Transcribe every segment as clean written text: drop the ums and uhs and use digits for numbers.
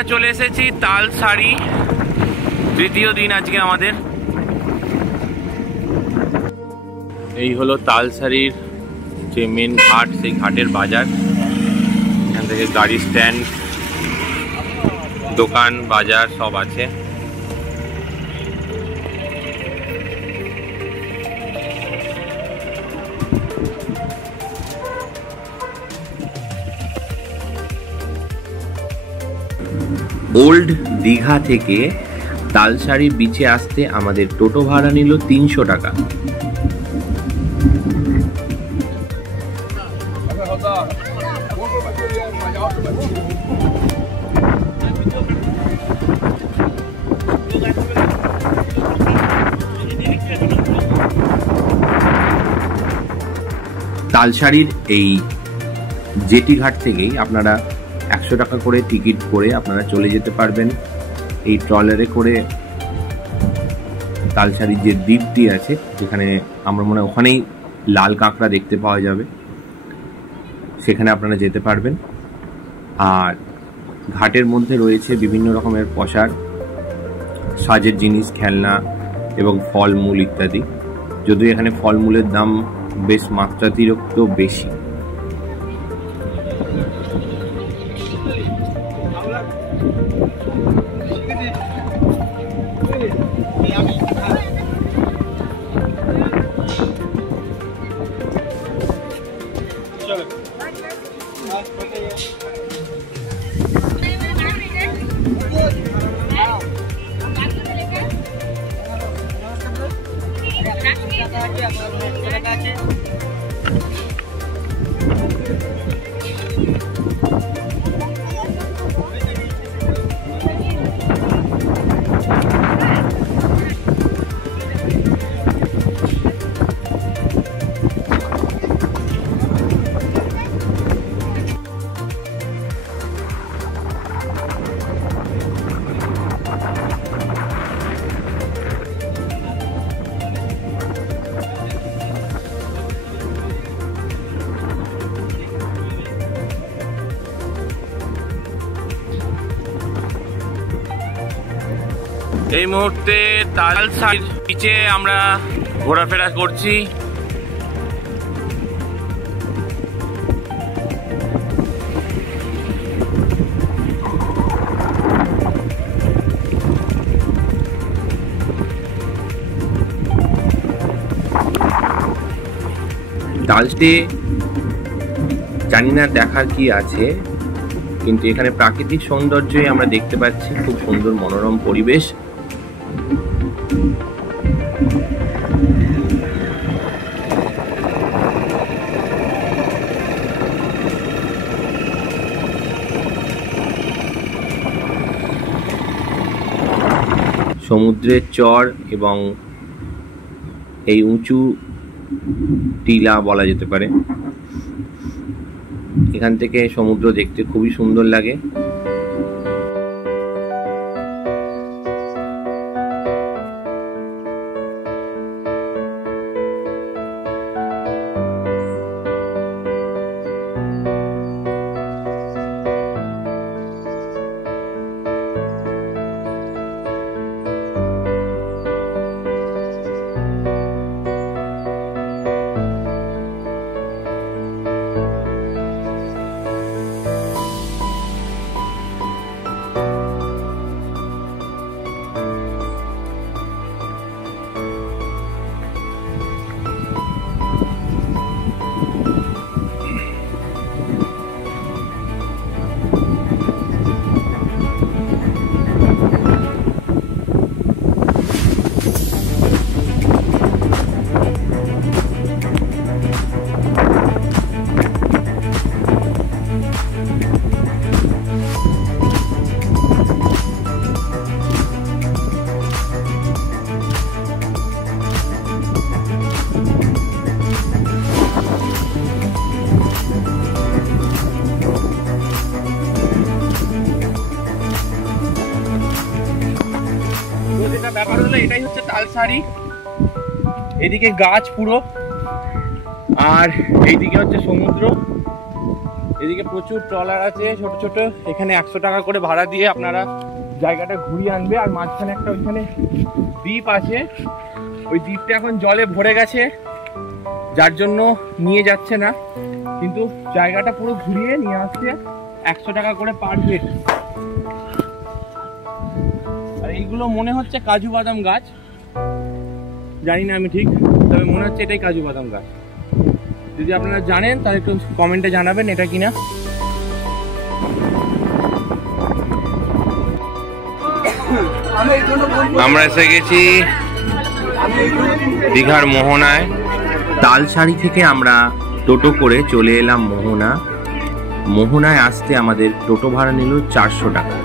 আমরা চলে এসেছি তালসারি, তৃতীয় দিন আজকে আমাদের। এই হলো তালসারির যে মেন ঘাট, সেই ঘাটের বাজার। এখান থেকে গাড়ি স্ট্যান্ড, দোকান বাজার সব আছে। ওল্ড দীঘা থেকে তালসারি বিচে আসতে আমাদের টোটো ভাড়া নিল 300 টাকা। তালসারির এই জেটি ঘাট থেকেই আপনারা 100 টাকা করে টিকিট করে আপনারা চলে যেতে পারবেন এই ট্রলারে করে তালসারির যে দ্বীপটি আছে, যেখানে আমরা মনে হয় ওখানেই লাল কাঁকড়া দেখতে পাওয়া যাবে, সেখানে আপনারা যেতে পারবেন। আর ঘাটের মধ্যে রয়েছে বিভিন্ন রকমের পোশাক, সাজের জিনিস, খেলনা এবং ফলমূল ইত্যাদি। যদিও এখানে ফলমূলের দাম বেশ মাত্রাতিরিক্ত বেশি। এই মুহূর্তে তালসারির বিচে আমরা ঘোরাফেরা করছি। তালসারি জানি না দেখার কি আছে, কিন্তু এখানে প্রাকৃতিক সৌন্দর্যই আমরা দেখতে পাচ্ছি। খুব সুন্দর মনোরম পরিবেশ। সমুদ্রের চর এবং এই উঁচু টিলা বলা যেতে পারে, এখান থেকে সমুদ্র দেখতে খুবই সুন্দর লাগে। ব্যাপার হলো এটাই হচ্ছে তালসারি। এদিকে গাছ পুরো, আর এইদিকে হচ্ছে সমুদ্র। এদিকে প্রচুর ট্রলার আছে ছোট ছোট, এখানে 100 টাকা করে ভাড়া দিয়ে আপনারা জায়গাটা ঘুরিয়ে আনবে। আর মাঝখানে একটা ওইখানে দ্বীপ আছে, ওই দ্বীপটা এখন জলে ভরে গেছে যার জন্য নিয়ে যাচ্ছে না, কিন্তু জায়গাটা পুরো ঘুরিয়ে নিয়ে আসছে 100 টাকা করে পার হেড। আর এইগুলো মনে হচ্ছে কাজু বাদাম গাছ, জানি না আমি ঠিক, তবে মনে হচ্ছে এটাই কাজু বাদাম গাছ। যদি আপনারা জানেন তাহলে একটু কমেন্টে জানাবেন এটা কিনা। আমরা এসে গেছি দীঘার মোহনায়। তালসারি থেকে আমরা টোটো করে চলে এলাম মোহনা। মোহনায় আসতে আমাদের টোটো ভাড়া নিল 400 টাকা।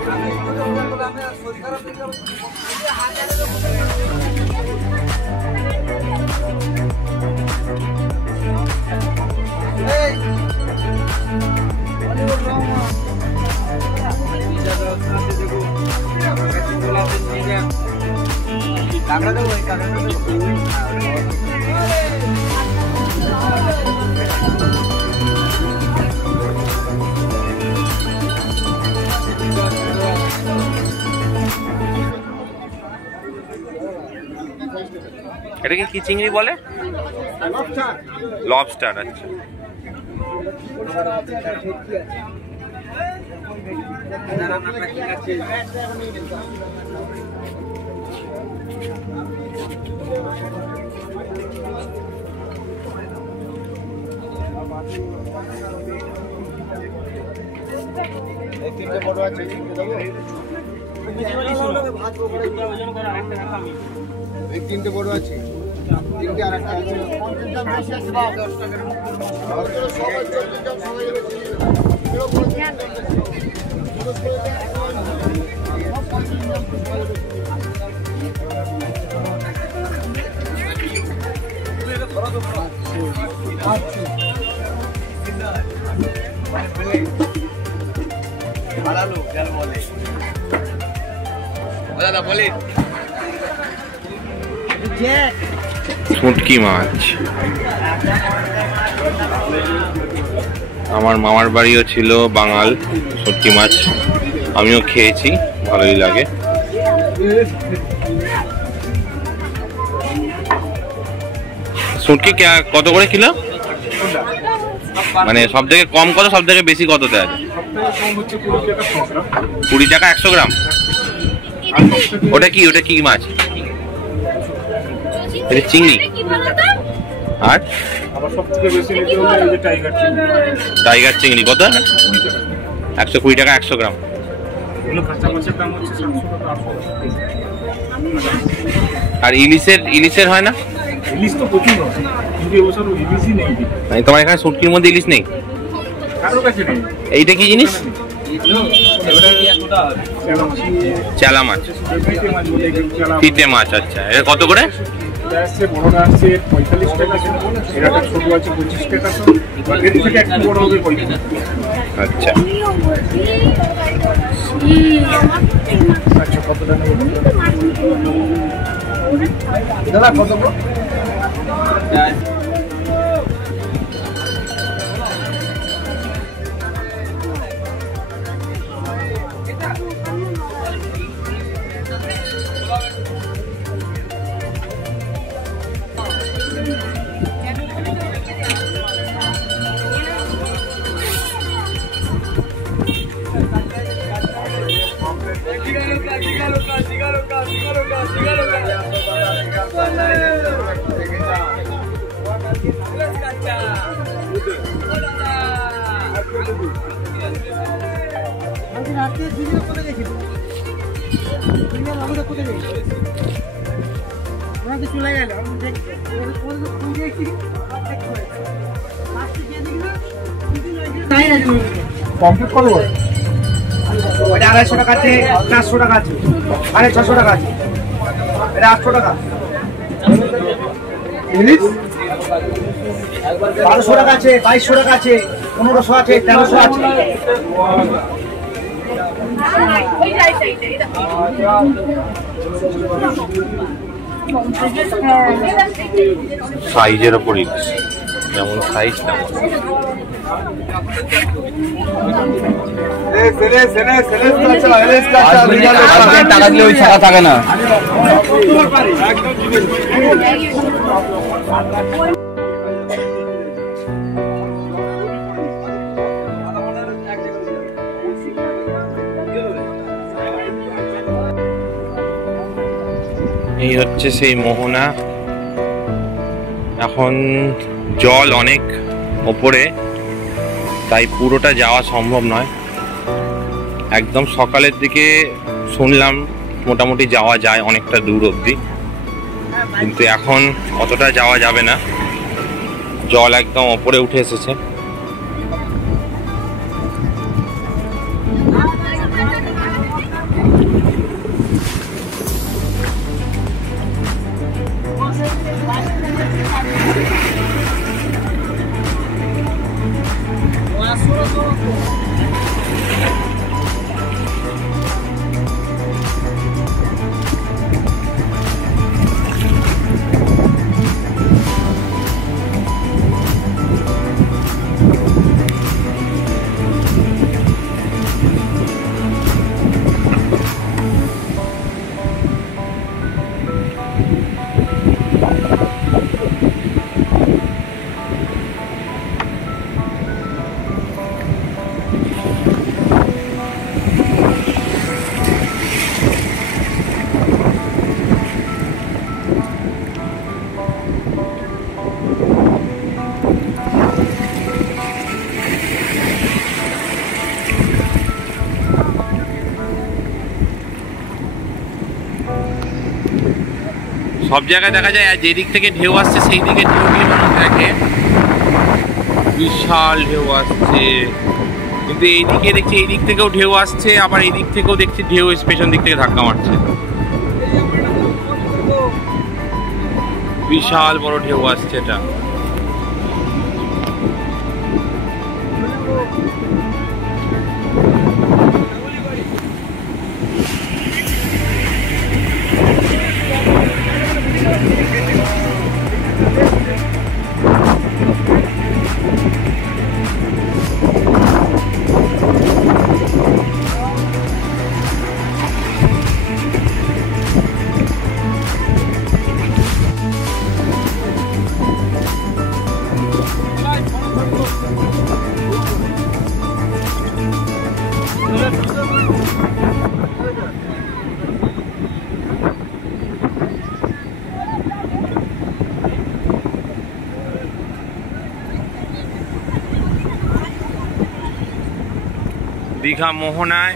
এটাকে কি চিংড়ি বলে? লবস্টার। আচ্ছা, তিনটে বড় আছে, তিনটে আর একটা আছে। শুটকি মাছ। আমার মামার বাড়িও ছিল বাঙাল, শুটকি মাছ আমিও খেয়েছি, ভালোই লাগে। শুটকি কত করে কিলো? মানে সব থেকে কম কত, সব থেকে বেশি কত দেয়? 20 টাকা 100 গ্রাম। ওটা কি, ওটা কি মাছ? এটা চিংড়ি। আর টাইগার চিংড়ি কত? 120 টাকা 100 গ্রাম। আর ইলিশের হয় না? ইলিশ তো প্রচুর হয়, কিন্তু এবছর ইলিশই নেই। তোমার এখানে শুটকির মধ্যে ইলিশ নেই? কারোর কাছে নেই। এইটা কি জিনিস? চালা মাছ, ফিটে মাছ। আচ্ছা, এটা কত করে? বড়টা আছে 45 টাকা, এটা ছোট আছে 25 টাকা। এর থেকে একটু বড় হবে 35। আচ্ছা, আচ্ছা কত টাকা দাদা? কত? কমপ্লিট করবো। এটা 250 টাকা আছে, 400 টাকা আছে, 650 টাকা আছে, এটা 800 টাকা। ইলিশ 1200 টাকা আছে, 2200 টাকা আছে, 1500 আছে, 1300 আছে। সাইজের উপর ইলিশ। যেমন সাইজ তেমন। টাকা দিলে ওই ছাড়া থাকে না। এই হচ্ছে সেই মোহনা। এখন জল অনেক ওপরে, তাই পুরোটা যাওয়া সম্ভব নয়। একদম সকালের দিকে শুনলাম মোটামুটি যাওয়া যায় অনেকটা দূর অবধি, কিন্তু এখন অতটা যাওয়া যাবে না, জল একদম ওপরে উঠে এসেছে। সব জায়গায় দেখা যায় আর যেদিক থেকে ঢেউ আসছে সেই দিকে ঢেউগুলি মানুষ দেখে, বিশাল ঢেউ আসছে। কিন্তু এইদিকে দেখছি এই দিক থেকেও ঢেউ আসছে, আবার এই দিক থেকেও দেখছি ঢেউ পেছন দিক থেকে ধাক্কা মারছে। বিশাল বড় ঢেউ আসছে এটা। দীঘা মোহনায়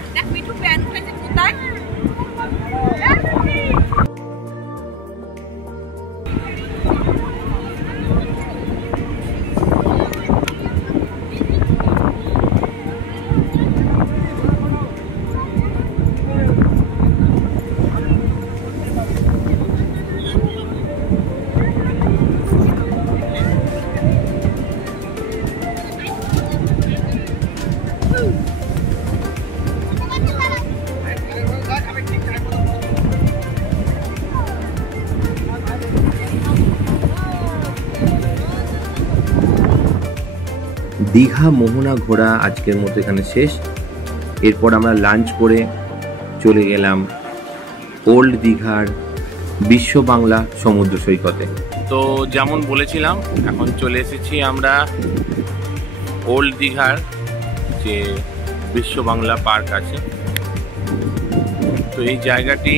দীঘা মোহনা ঘোরা আজকের মতো এখানে শেষ। এরপর আমরা লাঞ্চ করে চলে গেলাম ওল্ড দীঘার বিশ্ব বাংলা সমুদ্র সৈকতে। তো যেমন বলেছিলাম এখন চলে এসেছি আমরা ওল্ড দীঘার যে বিশ্ব বাংলা পার্ক আছে। তো এই জায়গাটি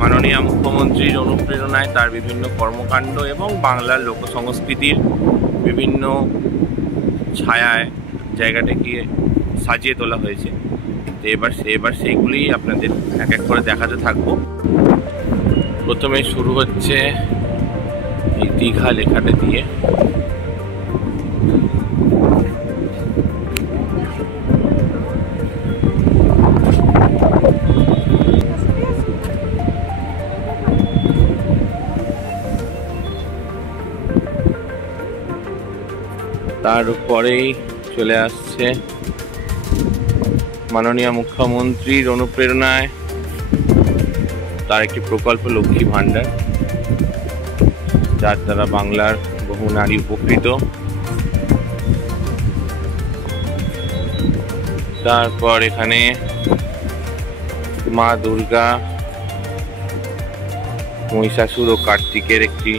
মাননীয় মুখ্যমন্ত্রীর অনুপ্রেরণায় তার বিভিন্ন কর্মকাণ্ড এবং বাংলার লোকসংস্কৃতির বিভিন্ন ছায়ায় জায়গাটাকে সাজিয়ে তোলা হয়েছে। তো এবার সেইগুলি আপনাদের এক এক করে দেখাতে থাকবো। প্রথমে শুরু হচ্ছে এই দীঘা লেখাটা দিয়ে। তারপরেই চলে আসছে মাননীয় মুখ্যমন্ত্রীর অনুপ্রেরণায় তার একটি প্রকল্প লক্ষ্মী ভাণ্ডার, যার দ্বারা বাংলার বহু নারী উপকৃত। তারপর এখানে মা দুর্গা, মহিষাসুর ও কার্তিকের একটি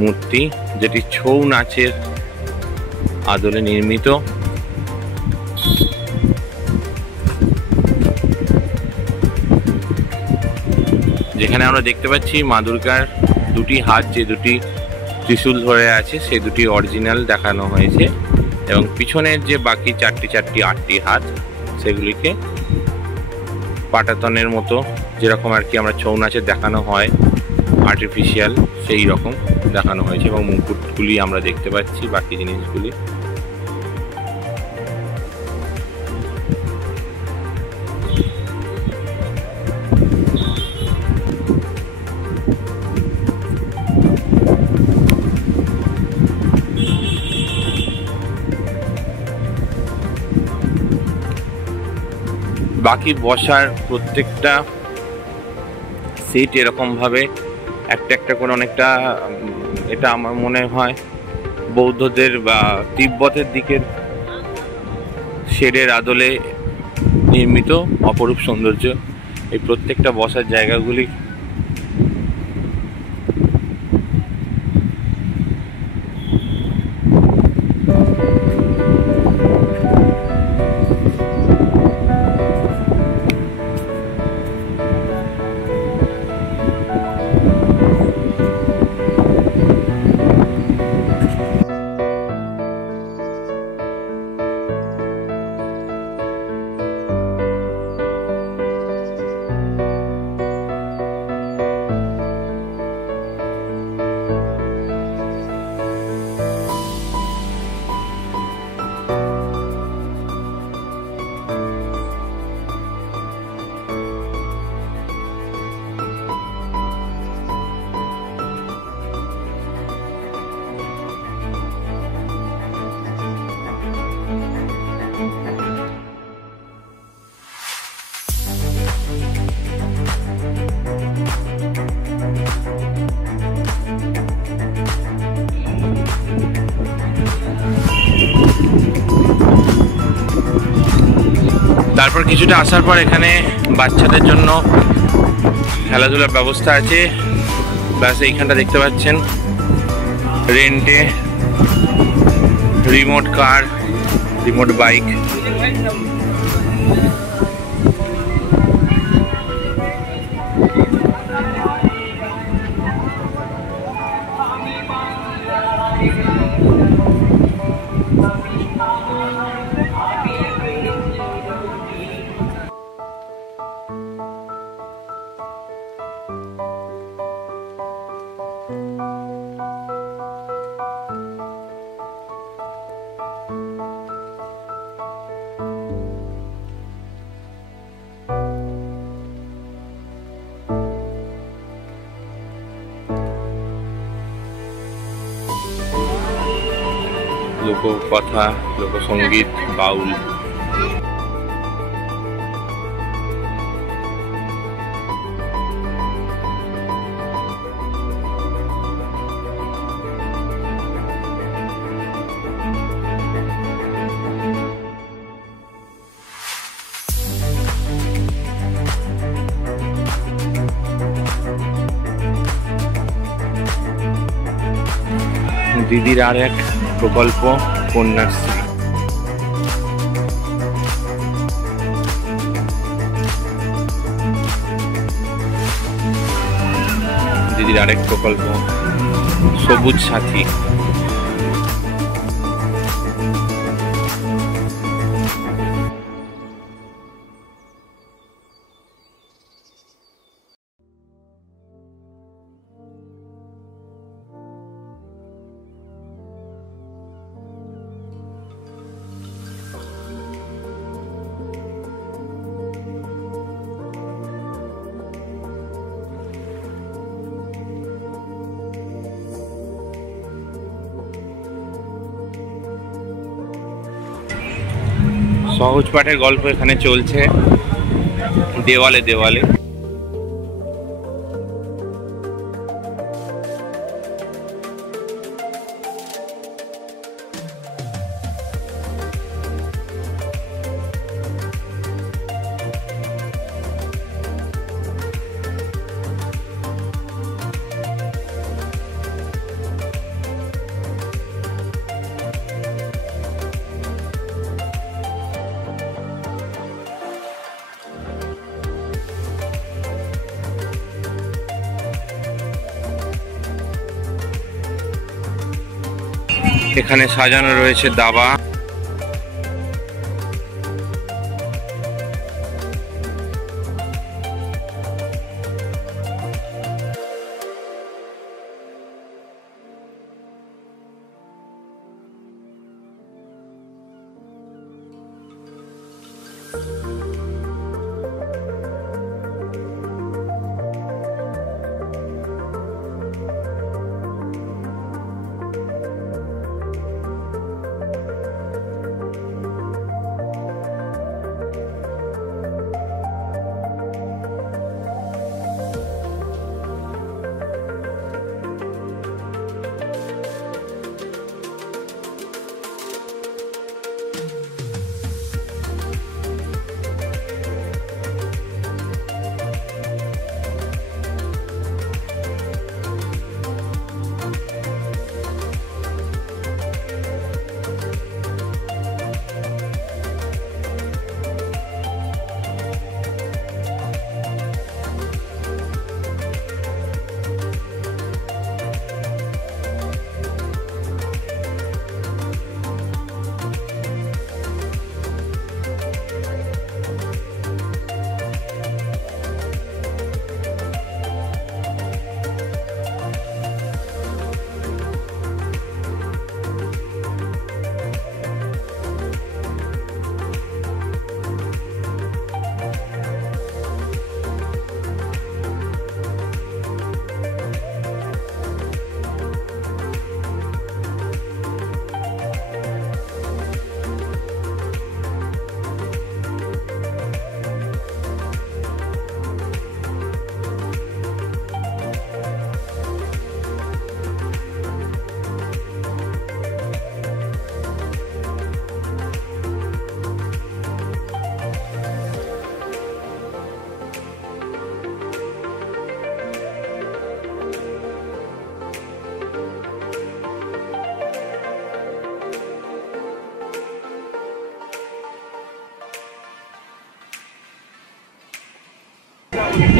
মূর্তি, যেটি ছৌ নাচের আদলে নির্মিত। যেখানে আমরা দেখতে পাচ্ছি মা দুর্গার দুটি হাত, যে দুটি ত্রিশূল ধরে আছে, সেই দুটি অরিজিনাল দেখানো হয়েছে, এবং পিছনের যে বাকি আটটি হাত, সেগুলিকে পাটাতনের মতো, যেরকম আর কি আমরা ছৌ নাচে দেখানো হয় আর্টিফিশিয়াল, সেই রকম দেখানো হয়েছে। এবং মুকুটগুলি আমরা দেখতে পাচ্ছি, বাকি জিনিসগুলি। বাকি বসার প্রত্যেকটা সিট এরকমভাবে একটা একটা করে অনেকটা, এটা আমার মনে হয় বৌদ্ধদের বা তিব্বতের দিকের শেডের আদলে নির্মিত অপরূপ সৌন্দর্য এই প্রত্যেকটা বসার জায়গাগুলি। তারপর কিছুটা আসার পর এখানে বাচ্চাদের জন্য খেলাধুলার ব্যবস্থা আছে। ব্যাস এইখানটা দেখতে পাচ্ছেন, রেন্টে রিমোট কার, রিমোট বাইক। লোককথা, লোকসঙ্গীত, বাউল। দিদির আর এক প্রকল্প কন্যাশ্রী। দিদির আরেক প্রকল্প সবুজ সাথী। সহজ পাঠের গল্প এখানে চলছে দেওয়ালে দেওয়ালে। এখানে সাজানো রয়েছে দাবা।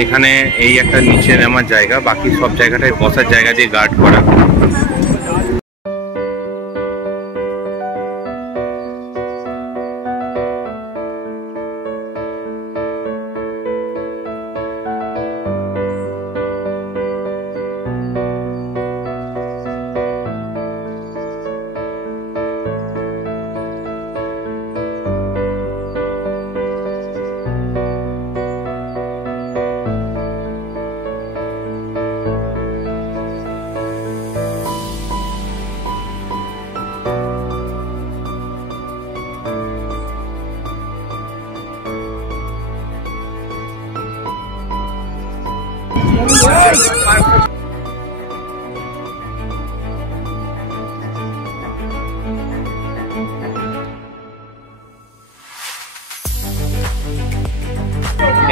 এখানে এই একটা নিচে নামার জায়গা, বাকি সব জায়গাটায় বসার জায়গা দিয়ে গার্ড করা।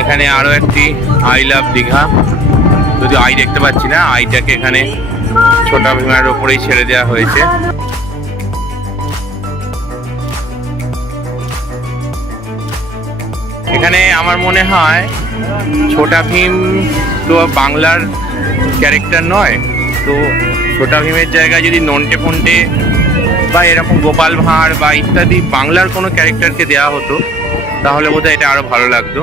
এখানে আরো একটি আই লাভ দীঘা, যদি আই দেখতে পাচ্ছি না, আইটাকে এখানে ছোটা ভীমার ওপরেই ছেড়ে দেওয়া হয়েছে। এখানে আমার মনে হয় ছোটা ভীম তো বাংলার ক্যারেক্টার নয়, তো ছোটা ভীমের জায়গায় যদি নন্টে ফন্টে বা এরকম গোপাল ভাঁড় বা ইত্যাদি বাংলার কোনো ক্যারেক্টারকে দেওয়া হতো তাহলে বোধহয় এটা আরো ভালো লাগতো।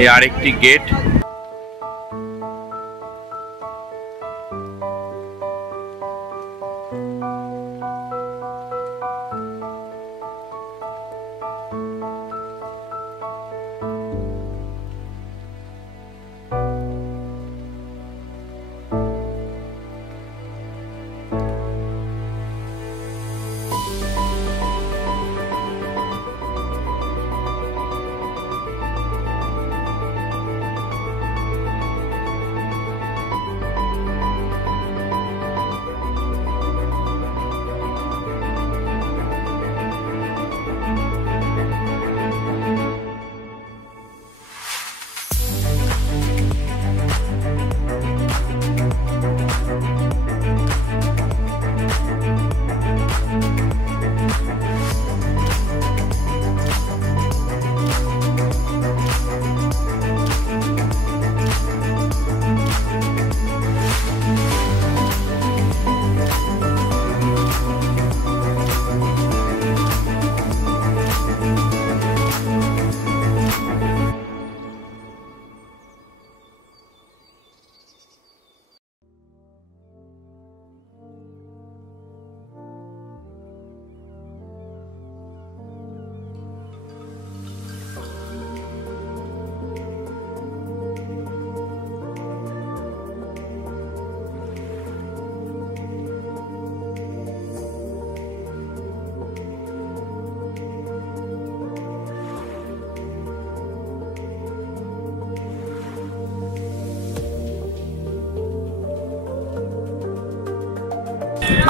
এই আরেকটি গেট।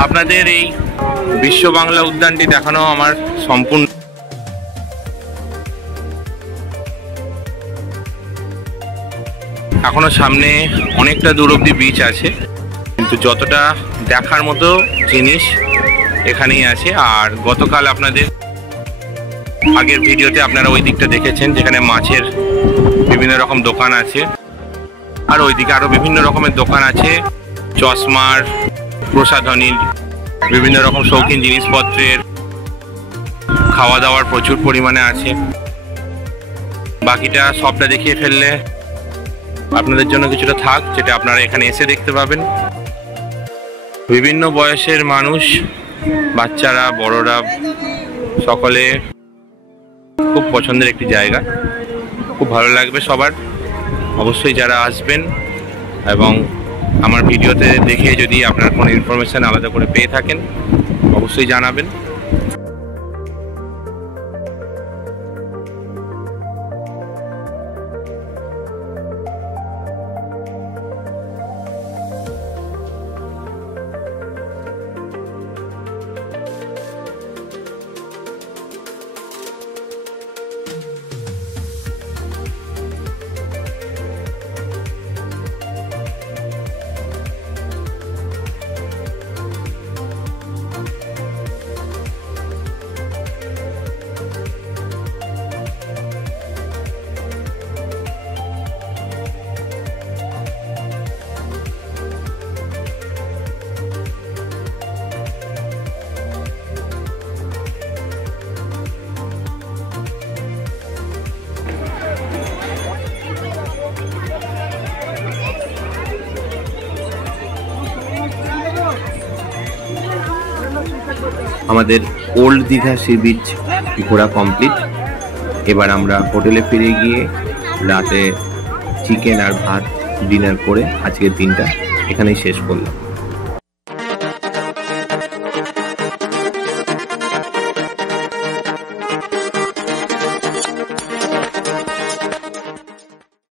আপনাদের এই বিশ্ব বাংলা উদ্যানটি দেখানো আমার সম্পূর্ণ। এখনো সামনে অনেকটা দূর অব্দি বিচ আছে, কিন্তু যতটা দেখার মতো জিনিস এখানেই আছে। আর গতকাল আপনাদের আগের ভিডিওতে আপনারা ওই দিকটা দেখেছেন, যেখানে মাছের বিভিন্ন রকম দোকান আছে, আর ওইদিকে আরো বিভিন্ন রকমের দোকান আছে, চশমার, প্রসাধনীর, বিভিন্ন রকম শৌখিন জিনিসপত্রের, খাওয়া দাওয়ার প্রচুর পরিমাণে আছে। বাকিটা সবটা দেখিয়ে ফেললে আপনাদের জন্য কিছুটা থাক, যেটা আপনারা এখানে এসে দেখতে পাবেন। বিভিন্ন বয়সের মানুষ, বাচ্চারা, বড়রা, সকলে খুব পছন্দের একটি জায়গা। খুব ভালো লাগবে সবার, অবশ্যই যারা আসবেন। এবং আমার ভিডিওতে দেখে যদি আপনার কোনো ইনফরমেশান আলাদা করে পেয়ে থাকেন অবশ্যই জানাবেন। আমাদের ওল্ড দীঘা সি বিচ ঘোরা কমপ্লিট। এবার আমরা হোটেলে ফিরে গিয়ে রাতে চিকেন আর ভাত ডিনার করে আজকের দিনটা এখানেই শেষ করলাম।